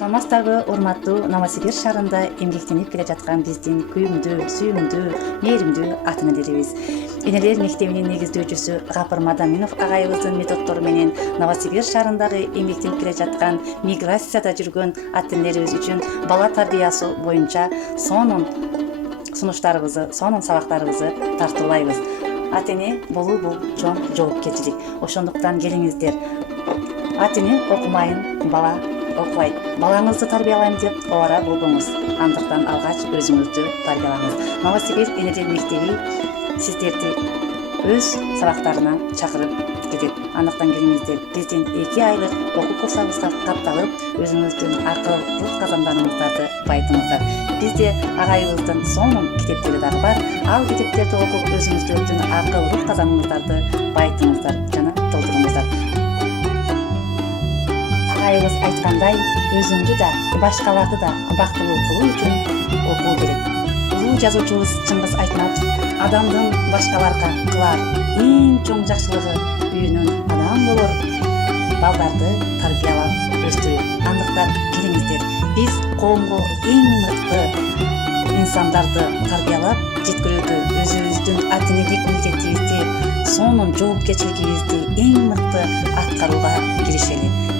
Саламатсыздарбы, урматтуу Новосибирск шаарында эмгектенип келе жаткан биздин күйүмдүү, сүйүмдүү, мээримдүү ата-энелерибиз. Энелер мектебинин негиздөөчүсү Гапыр Мадаминов агайыбыздын методдору менен Новосибирск шаарындагы эмгектенип келе жаткан, миграцияда жүргөн ата-энелерибиз үчүн бала тарбиясы боюнча сонун сунуштарыбызды, сонун сабактарыбызды тартуулайбыз. Ата-эне болуу бул чоң жоопкерчилик. Ошондуктан келиңиздер. Ата-эне окумайын, бала окубайт. Балаңызды тарбиялайм деп обара болбоңуз. Андыктан алгач өзүңүздү тарбиялаңыз. Новосибирск энелер мектеби сиздерди өз сабактарына чакырып кетет. Андыктан келиңиздер. Биздин 2 айлык окуу курсабызга катталып, өзүңүздүн акылдуу казандарыңыздарды байтыңыздар. Бизде агайыбыздын сонун китептери дагы бар. Ал китептерди окуп, өзүңүздөрдүн акылдуу казаныңыздарды байтыңыздар жана толтуруңуздар. Агайыбыз айткандай, өзүңдү да, башкаларды да бактылуу кылуу үчүн окуу керек. Улуу жазуучубуз Чыңгыз Айтматов адамдын башкаларга кылар эң чоң жакшылыгы үйүнөн адам болор балдарды тарбиялап өстүрүү. Андыктан келиңиздер, биз коомго эң мыкты инсандарды тарбиялап жеткирүүгө өзүбүздүн ата-энелик милдетибизди, сонун жоопкерчилигибизди эң мыкты аткарууга киришели.